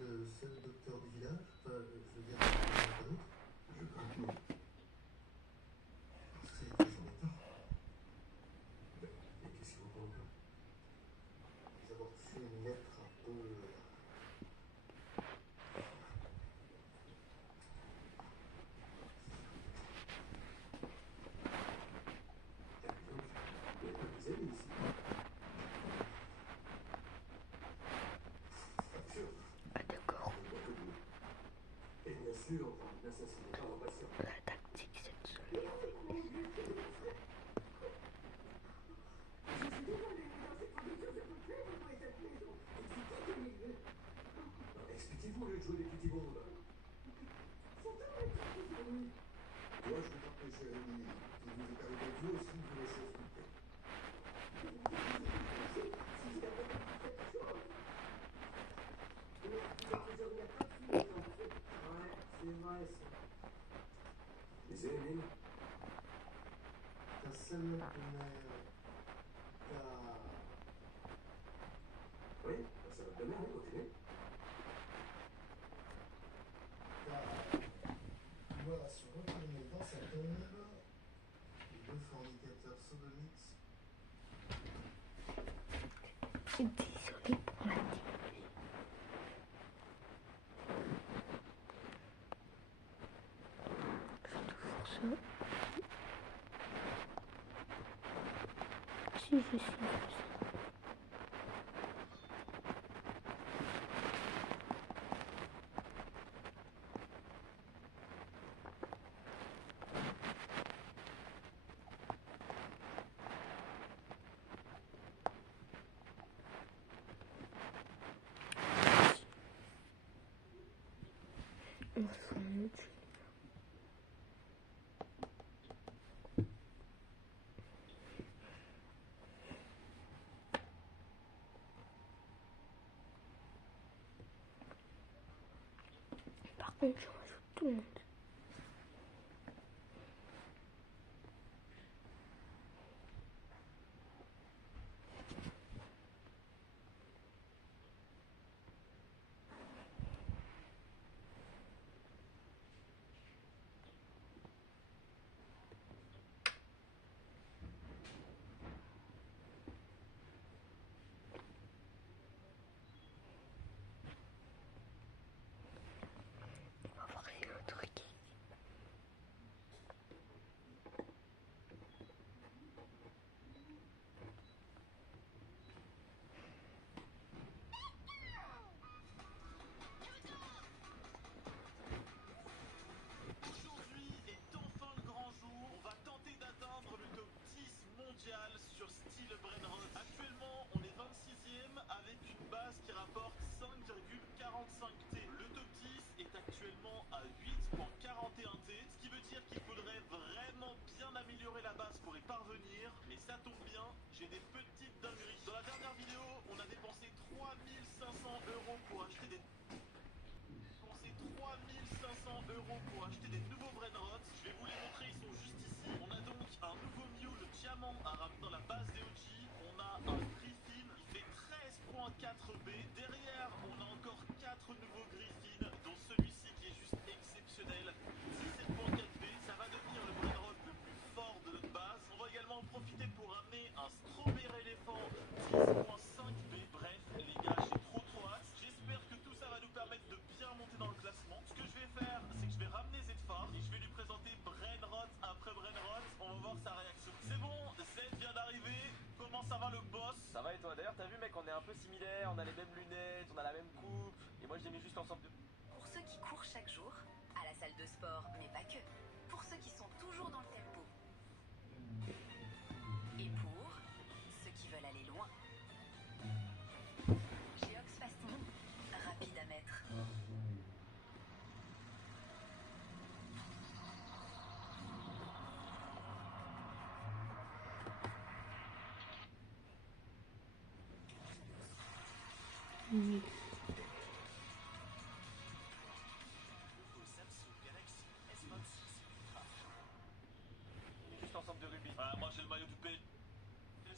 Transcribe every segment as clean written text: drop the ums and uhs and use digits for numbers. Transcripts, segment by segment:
le seul docteur du village? Enfin, je veux dire, il n'y en a pas d'autre? Je crains que non. C'est très embêtant. Et qu'est-ce qu'il vous prend? Nous avons reçu une lettre un peu... Il n'y a pas des amis ici. Absurde. Ah d'accord, Je vois que vous. Et bien sûr, n'assassinez pas vos patients. la tactique c'est de se lever. Expliquez-vous le jouer des petits mondes. Dois-je vous rappeler, cher ami, qu'il vous est arrivé vous aussi de les choses coupées? Ouais, c'est vrai ça. Les ennemis? Ta seule mère, ta... Oui, ça va te donner, oui, continuez. Voilà, sur retourner dans sa tombe, les deux fornicateurs sodomites. Désolée pour la télé. Je te force. Si je suis. On s'en moque. Par contre, je rajoute tout le monde. On va voir les autres qui. Aujourd'hui est enfin le grand jour. On va tenter d'atteindre le top 10 mondial sur style Brainrot. Actuellement, on est 26e avec une base qui rapporte 5,45T. Le top 10 est actuellement à 8,41T, ce qui veut dire qu'il faudrait vraiment bien améliorer la base pour y parvenir. Mais ça tombe bien, j'ai des petites dingueries. Dans la dernière vidéo, on a dépensé 3500 € pour acheter des... 3500 € pour acheter des nouveaux Brainrots. Je vais vous les montrer, ils sont juste ici. On a donc un nouveau Mule diamant à ramener dans la base des OG. On a un Griffin, il fait 13.4B. Derrière, on a encore 4 nouveaux Griffins, dont celui-ci qui est juste exceptionnel. 17.4B, ça va devenir le Brainrot le plus fort de notre base. On va également en profiter pour ramener un Strawberry éléphant 10.5B. Bref, les gars, j'ai trop hâte. J'espère que tout ça va nous permettre de bien monter dans le classement. Ce que je vais faire, c'est que je vais ramener Zedfar et je vais lui présenter Brainrot après Brainrot. On va voir sa réaction. C'est bon, Zed vient d'arriver. Comment ça va le boss? Ça va et toi? D'ailleurs, t'as vu, mec, on est un peu similaires, on a les mêmes lunettes, on a la même coupe. Et moi, je les mets juste ensemble de. Pour ceux qui courent chaque jour, à la salle de sport, mais pas que. Pour ceux qui sont toujours dans le tempo. Et pour ceux qui veulent aller loin. Geox Fasting, rapide à mettre. Juste ensemble de rubis. Moi j'ai le maillot du PSG,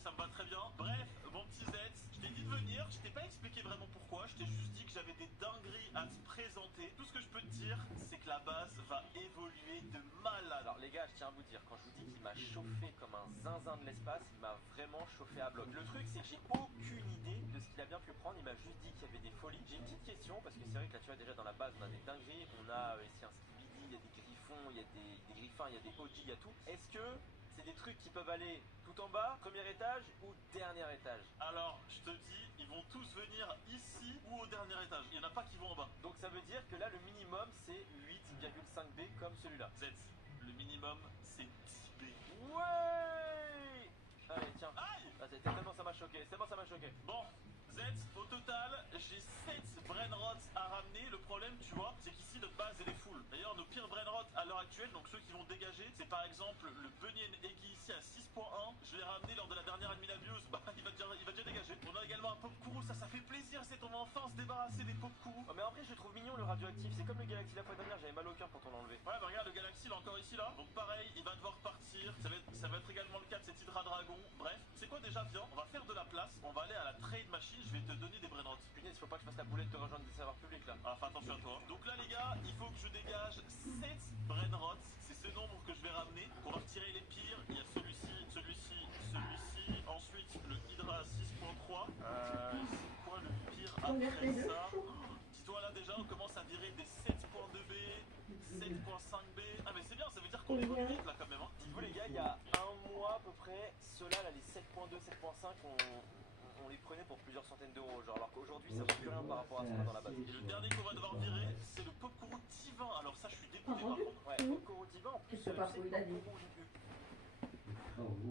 ça me va très bien. Bref, mon petit Z, je t'ai dit de venir, je t'ai pas expliqué vraiment pourquoi, je t'ai juste dit que j'avais des dingueries à te présenter. Tout ce que je peux te dire, c'est que la base va évoluer de malade. Alors les gars, je tiens à vous dire, quand je vous dis qu'il m'a chauffé comme un zinzin de l'espace, il m'a vraiment chauffé à bloc. Le truc, c'est que j'ai aucune idée de ce qu'il a bien pu prendre, il m'a juste dit qu'il y avait des folies. J'ai une petite question, parce que c'est vrai que là tu vois déjà dans la base on a des dingueries, on a ici un skibidi, il y a des griffons, il y a des griffins, il y a des OG, il y a tout. Est-ce que c'est des trucs qui peuvent aller tout en bas, premier étage ou dernier étage? Alors, je te dis, ils vont tous venir ici ou au dernier étage. Il n'y en a pas qui vont en bas. Donc ça veut dire que là le minimum c'est 8,5B comme celui-là. Z, le minimum, c'est 10B. Ouais. Allez tiens. Aïe! Ah, tellement ça m'a choqué, tellement ça m'a choqué. Bon, Z, au total, j'ai 7 brainrots à ramener. Le problème, tu vois, c'est qu'ici, notre base, elle est full. D'ailleurs, nos pires brainrots à l'heure actuelle, donc ceux qui vont dégager, c'est par exemple le Bunny Eggy ici à 6.1. Je l'ai ramené lors de la dernière Admin Abuse. Bah, il va déjà dégager. On a également un Pop Kourou, ça fait plaisir, c'est on va enfin se débarrasser des Pop Kourou. Oh, mais après je trouve mignon le radioactif, c'est comme le Galaxy la fois dernière, j'avais mal au cœur quand on l'a enlevé. Ouais, bah regarde, le Galaxy, il est encore ici, là. Donc pareil, il va devoir partir. Ça va être également le cas de cet Hydra Dragon. Bref, c'est quoi déjà, viens, on va faire de la place. On va aller à la trade machine, je vais te donner des brainrots. Punaise, faut pas que je fasse la boulette de rejoindre des serveurs publics là. Ah, fais attention à toi. Donc là, les gars, il faut que je dégage 7 brainrots. C'est ce nombre que je vais ramener. Donc on va retirer les pires. Il y a celui-ci, celui-ci, celui-ci. Ensuite, le Hydra 6.3. C'est quoi le pire après ça? Dis-toi là, déjà, on commence à virer des 7.2B, 7.5B. Ah, mais c'est bien, ça veut dire qu'on évolue vite là quand même. Hein. Dites-vous les gars, il y a un mois à peu près, ceux-là, là, les 7.2, 7.5, on les prenait pour plusieurs centaines d'euros. Genre, alors qu'aujourd'hui, ça vaut plus rien par rapport à ce qu'on a dans la base. Et le dernier qu'on va devoir virer, c'est le Popcorn Divin. Alors ça, je suis dégoûté par contre. Ouais, Popcorn Divin, en plus, Je sais pas, c'est il a dit. Popcorn au début.